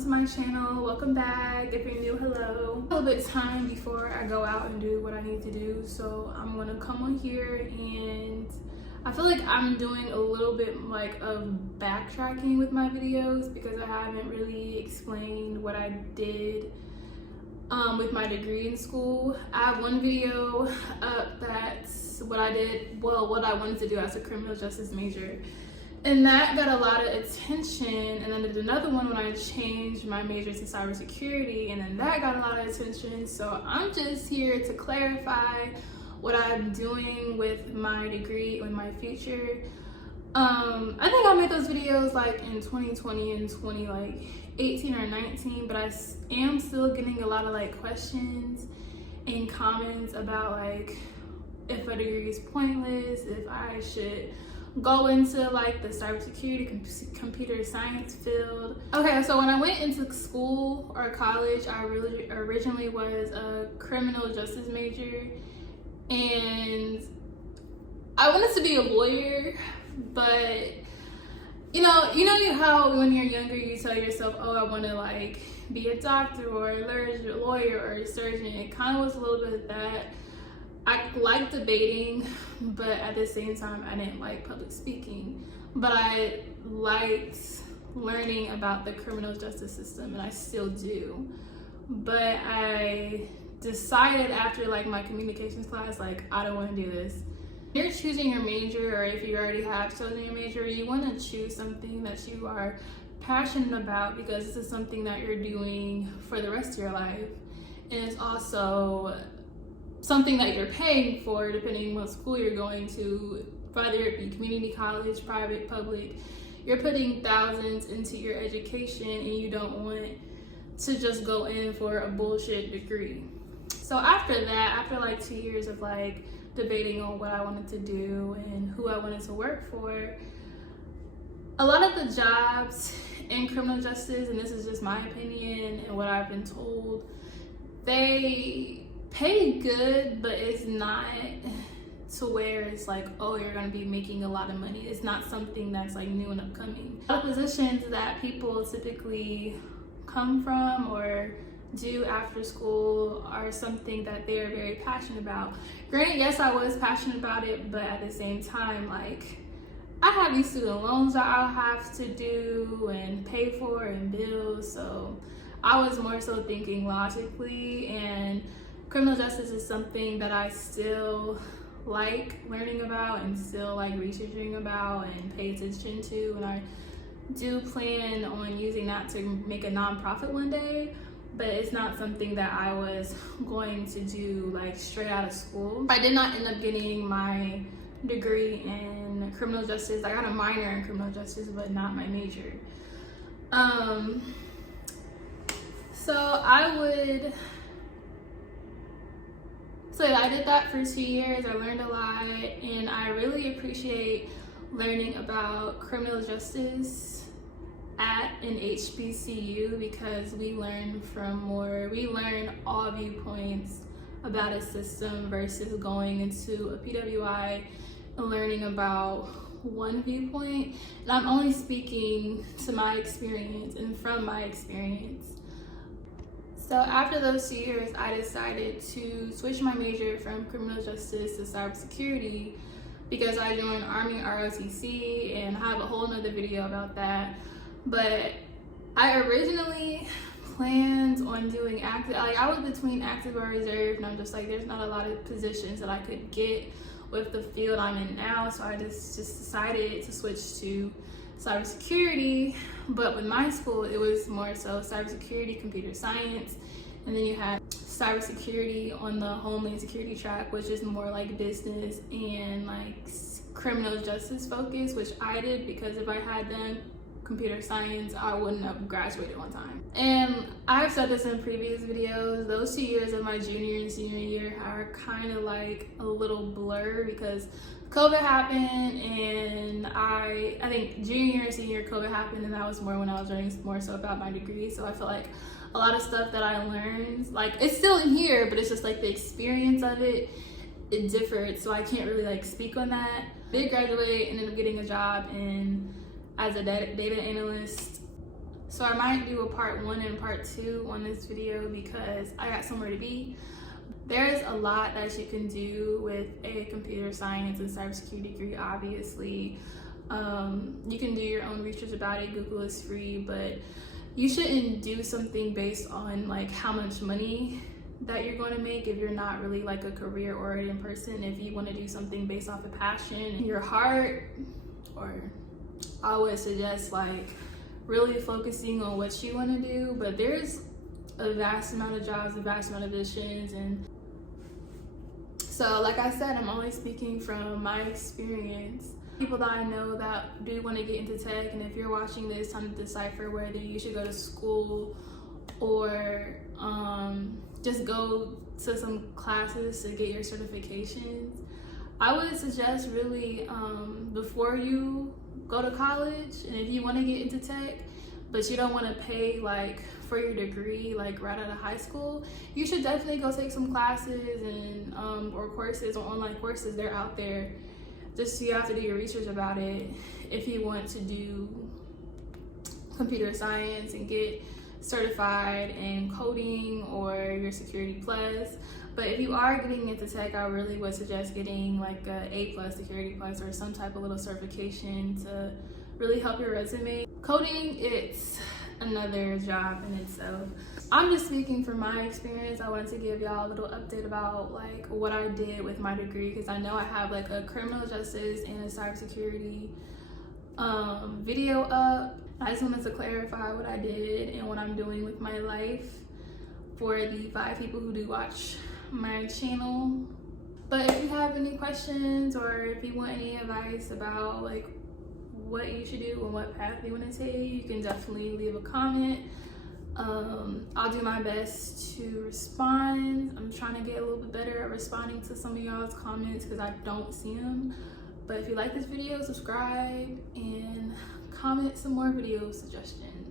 welcome to my channel. Welcome back. If you're new, hello. A little bit of time before I go out and do what I need to do, so I'm gonna come on here, and I feel like I'm doing a little bit like of backtracking with my videos because I haven't really explained what I did with my degree in school. I have one video up that's what I did, well, what I wanted to do as a criminal justice major. And that got a lot of attention, and then I did another one when I changed my major to cybersecurity, and then that got a lot of attention. So I'm just here to clarify what I'm doing with my degree in my future. I think I made those videos like in 2020 and 2018 or 19, but I am still getting a lot of like questions and comments about like if a degree is pointless, if I should go into like the cybersecurity computer science field. Okay, so when I went into school or college, I really originally was a criminal justice major, and I wanted to be a lawyer, but you know how when you're younger you tell yourself, oh, I want to like be a doctor or a lawyer or a surgeon. It kind of was a little bit of that. I liked debating, but at the same time, I didn't like public speaking. But I liked learning about the criminal justice system, and I still do. But I decided after like my communications class, like, I don't want to do this. If you're choosing your major, or if you already have chosen your major, you want to choose something that you are passionate about, because this is something that you're doing for the rest of your life. And it's also something that you're paying for, depending on what school you're going to, whether it be community college, private, public. You're putting thousands into your education, and you don't want to just go in for a bullshit degree. So after that, after like 2 years of like debating on what I wanted to do and who I wanted to work for, a lot of the jobs in criminal justice, and this is just my opinion and what I've been told, they pay good, but it's not to where it's like, oh, you're gonna be making a lot of money. It's not something that's like new and upcoming. The positions that people typically come from or do after school are something that they are very passionate about. Granted, yes, I was passionate about it, but at the same time, like, I have these student loans that I'll have to do and pay for and bills, so I was more so thinking logically. And criminal justice is something that I still like learning about and still like researching about and pay attention to, and I do plan on using that to make a nonprofit one day, but it's not something that I was going to do like straight out of school. I did not end up getting my degree in criminal justice. I got a minor in criminal justice, but not my major. So I did that for 2 years. I learned a lot, and I really appreciate learning about criminal justice at an HBCU, because we learn all viewpoints about a system versus going into a PWI and learning about one viewpoint. And I'm only speaking to my experience and from my experience. So after those 2 years, I decided to switch my major from criminal justice to cybersecurity, because I joined Army ROTC, and I have a whole nother video about that. But I originally planned on doing active, like I was between active or reserve, and I'm just like, there's not a lot of positions that I could get with the field I'm in now, so I just decided to switch to cybersecurity. But with my school, it was more so cybersecurity, computer science, and then you had cybersecurity on the homeland security track, which is more like business and like criminal justice focus, which I did, because if I had done computer science, I wouldn't have graduated on time. And I've said this in previous videos, those 2 years of my junior and senior year are kind of like a little blur, because COVID happened, and I think junior and senior COVID happened, and that was more when I was learning more so about my degree. So I feel like a lot of stuff that I learned, like, it's still in here, but it's just like the experience of it differed, so I can't really like speak on that. I did graduate and ended up getting a job as a data analyst So I might do a part 1 and part 2 on this video because I got somewhere to be. There's a lot that you can do with a computer science and cybersecurity degree, obviously. You can do your own research about it. Google is free, but you shouldn't do something based on like how much money that you're going to make if you're not really like a career oriented person. If you want to do something based off of passion and your heart, or I would suggest like really focusing on what you want to do. But there's a vast amount of jobs, a vast amount of positions, and so like I said, I'm only speaking from my experience. People that I know that do want to get into tech, and if you're watching this, time to decipher whether you should go to school or just go to some classes to get your certifications. I would suggest really before you go to college, and if you want to get into tech but you don't want to pay like for your degree like right out of high school, you should definitely go take some classes and or courses or online courses. They're out there. Just you have to do your research about it if you want to do computer science and get certified in coding or your security plus. But if you are getting into tech, I really would suggest getting like a A+ security plus or some type of little certification to really help your resume. Coding, it's another job in itself. I'm just speaking from my experience. I wanted to give y'all a little update about like what I did with my degree, because I know I have like a criminal justice and a cybersecurity video up. I just wanted to clarify what I did and what I'm doing with my life for the 5 people who do watch my channel. But if you have any questions or if you want any advice about like what you should do and what path you want to take, you can definitely leave a comment. I'll do my best to respond. I'm trying to get a little bit better at responding to some of y'all's comments because I don't see them. But if you like this video, subscribe and comment some more video suggestions.